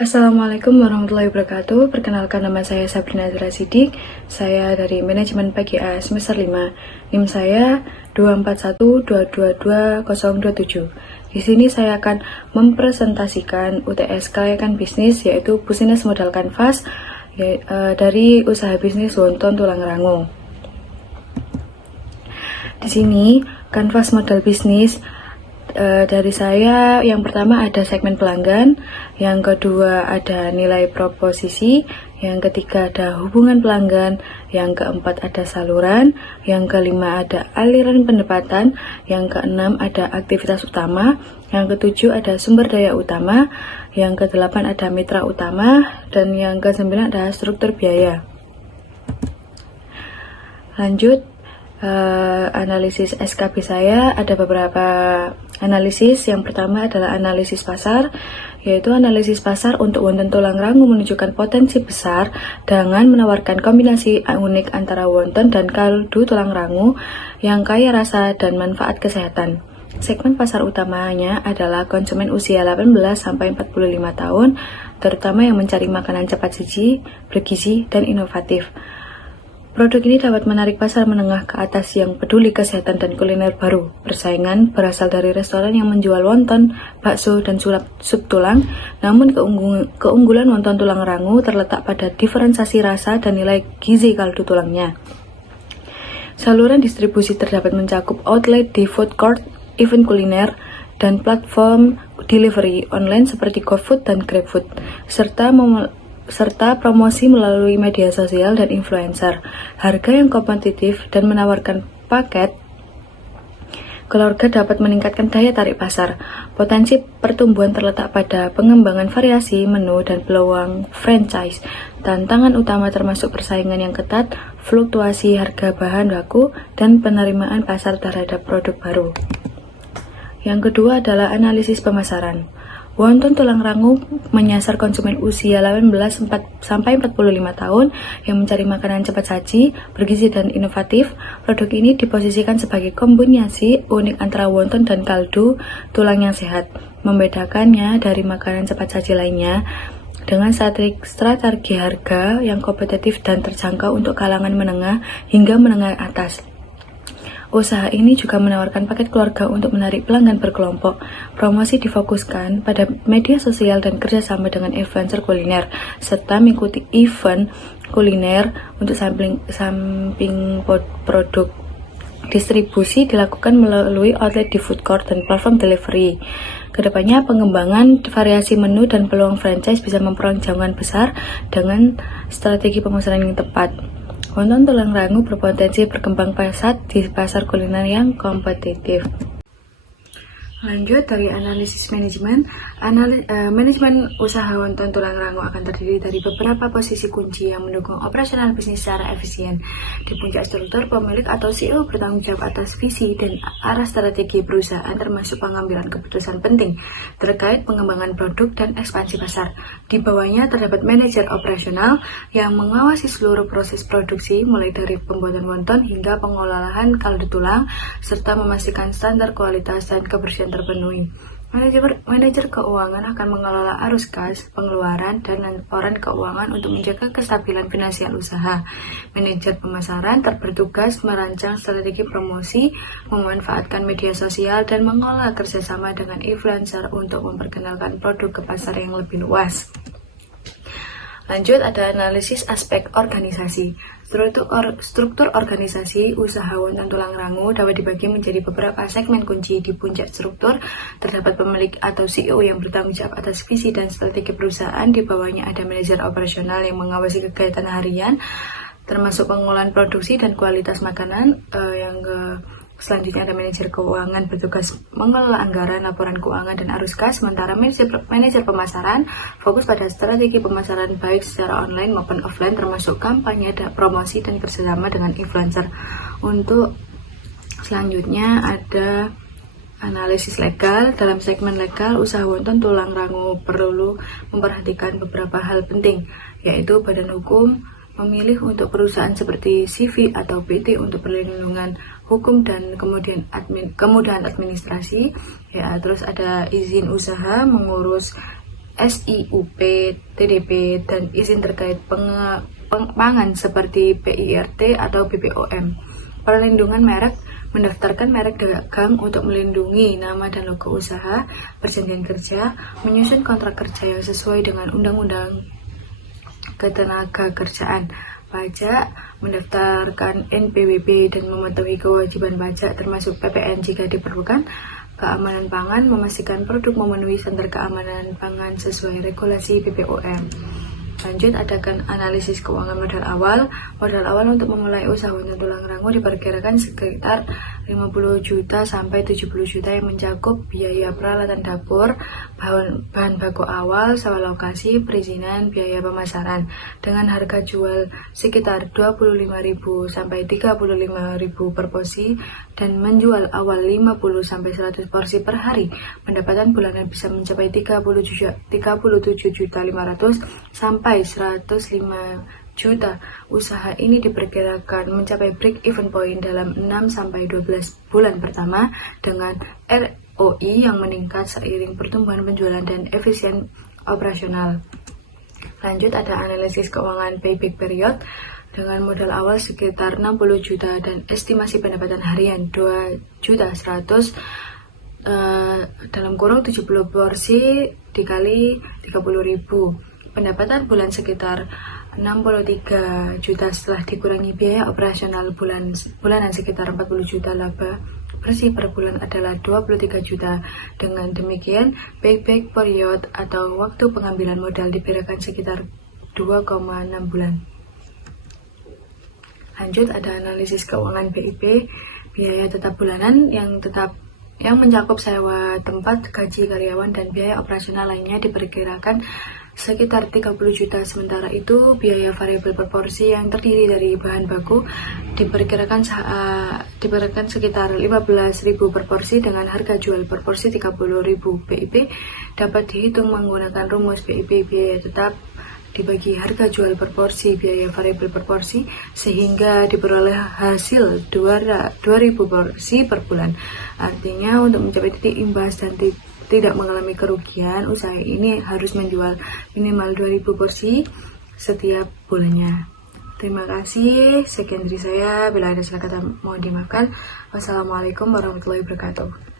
Assalamualaikum warahmatullahi wabarakatuh. Perkenalkan, nama saya Sabrina Azra Sidik. Saya dari Manajemen PGA semester 5. NIM saya 241222027. Di sini saya akan mempresentasikan UTS kelayakan bisnis, yaitu Business Model Canvas dari usaha bisnis Wonton Tulangrangu. Di sini Canvas model bisnis dari saya, yang pertama ada segmen pelanggan, yang kedua ada nilai proposisi, yang ketiga ada hubungan pelanggan, yang keempat ada saluran, yang kelima ada aliran pendapatan, yang keenam ada aktivitas utama, yang ketujuh ada sumber daya utama, yang kedelapan ada mitra utama, dan yang kesembilan ada struktur biaya. Lanjut, analisis SKB saya ada beberapa analisis. Yang pertama adalah analisis pasar, yaitu analisis pasar untuk Wonton Tulangrangu menunjukkan potensi besar dengan menawarkan kombinasi unik antara wonton dan kaldu tulang rangu yang kaya rasa dan manfaat kesehatan. Segmen pasar utamanya adalah konsumen usia 18-45 tahun, terutama yang mencari makanan cepat saji, bergizi, dan inovatif. Produk ini dapat menarik pasar menengah ke atas yang peduli kesehatan dan kuliner baru. Persaingan berasal dari restoran yang menjual wonton, bakso, dan sup tulang, namun keunggulan Wonton Tulangrangu terletak pada diferensiasi rasa dan nilai gizi kaldu tulangnya. Saluran distribusi terdapat mencakup outlet di food court, event kuliner, dan platform delivery online seperti GoFood dan GrabFood, serta promosi melalui media sosial dan influencer. Harga yang kompetitif dan menawarkan paket keluarga dapat meningkatkan daya tarik pasar. Potensi pertumbuhan terletak pada pengembangan variasi menu dan peluang franchise. Tantangan utama termasuk persaingan yang ketat, fluktuasi harga bahan baku, dan penerimaan pasar terhadap produk baru. Yang kedua adalah analisis pemasaran. Wonton Tulangrangu menyasar konsumen usia 18-45 tahun yang mencari makanan cepat saji, bergizi, dan inovatif. Produk ini diposisikan sebagai kombinasi unik antara wonton dan kaldu tulang yang sehat. Membedakannya dari makanan cepat saji lainnya dengan strategi harga yang kompetitif dan terjangkau untuk kalangan menengah hingga menengah atas. Usaha ini juga menawarkan paket keluarga untuk menarik pelanggan berkelompok. Promosi difokuskan pada media sosial dan kerjasama dengan influencer kuliner, serta mengikuti event kuliner untuk samping produk. Distribusi dilakukan melalui outlet di food court dan platform delivery. Kedepannya, pengembangan variasi menu dan peluang franchise bisa memperoleh jangkauan besar dengan strategi pemasaran yang tepat. Wonton Tulangrangu berpotensi berkembang pesat di pasar kuliner yang kompetitif. Lanjut, dari analisis manajemen. Manajemen usaha Wonton Tulangrangu akan terdiri dari beberapa posisi kunci yang mendukung operasional bisnis secara efisien. Di puncak struktur, pemilik atau CEO bertanggung jawab atas visi dan arah strategi perusahaan, termasuk pengambilan keputusan penting terkait pengembangan produk dan ekspansi pasar. Di bawahnya terdapat manajer operasional yang mengawasi seluruh proses produksi, mulai dari pembuatan wonton hingga pengolahan kaldu tulang, serta memastikan standar kualitas dan kebersihan terpenuhi. Manajer keuangan akan mengelola arus kas, pengeluaran, dan laporan keuangan untuk menjaga kestabilan finansial usaha. Manajer pemasaran bertugas merancang strategi promosi, memanfaatkan media sosial, dan mengolah kerjasama dengan influencer untuk memperkenalkan produk ke pasar yang lebih luas. Lanjut, ada analisis aspek organisasi. Struktur organisasi usaha Wonton Tulangrangu dapat dibagi menjadi beberapa segmen kunci. Di puncak struktur terdapat pemilik atau CEO yang bertanggung jawab atas visi dan strategi perusahaan. Di bawahnya ada manajer operasional yang mengawasi kegiatan harian, termasuk pengolahan produksi dan kualitas makanan. Selanjutnya ada manajer keuangan, bertugas mengelola anggaran, laporan keuangan, dan arus kas. Sementara manajer pemasaran fokus pada strategi pemasaran baik secara online maupun offline, termasuk kampanye, promosi, dan kerjasama dengan influencer. Untuk selanjutnya ada analisis legal. Dalam segmen legal, usaha Wonton Tulangrangu perlu memperhatikan beberapa hal penting, yaitu badan hukum, memilih untuk perusahaan seperti CV atau PT untuk perlindungan hukum dan kemudahan administrasi, ya. Terus ada izin usaha, mengurus SIUP, TDP, dan izin terkait pangan seperti PIRT atau BPOM. Perlindungan merek mendaftarkan merek dagang untuk melindungi nama dan logo usaha, perjanjian kerja, menyusun kontrak kerja yang sesuai dengan Undang-Undang Ketenagakerjaan, pajak, mendaftarkan NPWP dan mematuhi kewajiban pajak termasuk PPN jika diperlukan, keamanan pangan, memastikan produk memenuhi standar keamanan pangan sesuai regulasi BPOM. Lanjut, adakan analisis keuangan modal awal. Modal awal untuk memulai usaha untuk tulang rangu diperkirakan sekitar 50 juta sampai 70 juta yang mencakup biaya peralatan dapur, bahan baku awal, sewa lokasi, perizinan, biaya pemasaran, dengan harga jual sekitar 25.000 sampai 35.000 per porsi dan menjual awal 50 sampai 100 porsi per hari. Pendapatan bulanan bisa mencapai 37.500 sampai 105 juta. Usaha ini diperkirakan mencapai break even point dalam 6 sampai 12 bulan pertama dengan ROI yang meningkat seiring pertumbuhan penjualan dan efisien operasional. Lanjut, ada analisis keuangan payback period dengan modal awal sekitar 60 juta dan estimasi pendapatan harian 2.100.000 dalam kurung 70 porsi dikali 30.000. Pendapatan bulan sekitar 63 juta setelah dikurangi biaya operasional bulanan sekitar 40 juta. Laba bersih per bulan adalah 23 juta. Dengan demikian, payback period atau waktu pengambilan modal diperkirakan sekitar 2,6 bulan. Lanjut, ada analisis keuangan BIP, biaya tetap bulanan yang mencakup sewa tempat, gaji karyawan, dan biaya operasional lainnya diperkirakan sekitar 30 juta. Sementara itu, biaya variabel per porsi yang terdiri dari bahan baku diperkirakan sekitar 15.000 per porsi dengan harga jual per porsi 30.000 BIP. Dapat dihitung menggunakan rumus BIP biaya tetap dibagi harga jual per porsi biaya variabel per porsi sehingga diperoleh hasil 2.000 porsi per bulan. Artinya untuk mencapai titik imbas dan tidak mengalami kerugian, usaha ini harus menjual minimal 2.000 porsi setiap bulannya. Terima kasih, sekian dari saya. Bila ada salah kata mohon dimaafkan. Wassalamualaikum warahmatullahi wabarakatuh.